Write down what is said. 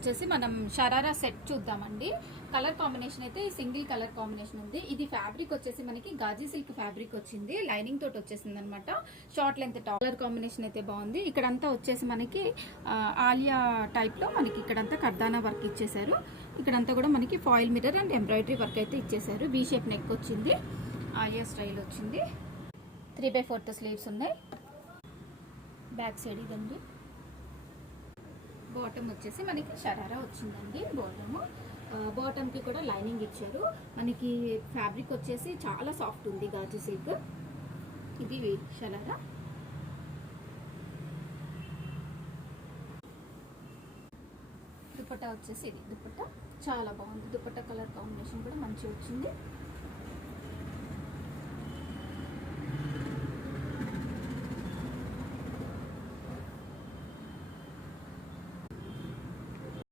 వచ్చేసి మనం షరారా సెట్ చూద్దామండి. కలర్ కాంబినేషన్ అయితే సింగిల్ కలర్ కాంబినేషన్ ఉంది. ఇది ఫ్యాబ్రిక్ వచ్చేసి మనకి గాజీ సిల్క్ ఫ్యాబ్రిక్ వచ్చింది, లైనింగ్ తోటి వచ్చేసింది అనమాట. Short length top. Colour combination అయితే బాగుంది. ఇక్కడంతా వచ్చేసి మనకి ఆలియా టైప్ లో మనకి ఇక్కడంతా కర్దానా వర్క్ ఇచ్చేసారు. ఇక్కడంతా కూడా మనకి foil mirror and embroidery work అయితే ఇచ్చేసారు. వీ షేప్ నెక్ వచ్చింది, ఆలియా స్టైల్ వచ్చింది. 3/4 స్లీవ్స్ ఉన్నాయి. బ్యాక్ సైడ్ ఇదండి. బాటమ్ వచ్చేసి మనకి షరారా వచ్చిందండి. బాటమ్ కి కూడా లైనింగ్ ఇచ్చారు. మనకి ఫ్యాబ్రిక్ వచ్చేసి చాలా సాఫ్ట్ ఉంది, గాజీ సిల్క్. ఇది షరారా. దుపట్టా వచ్చేసి ఇది దుపట్టా చాలా బాగుంది. దుపట్టా కలర్ కాంబినేషన్ కూడా మంచిగా వచ్చింది.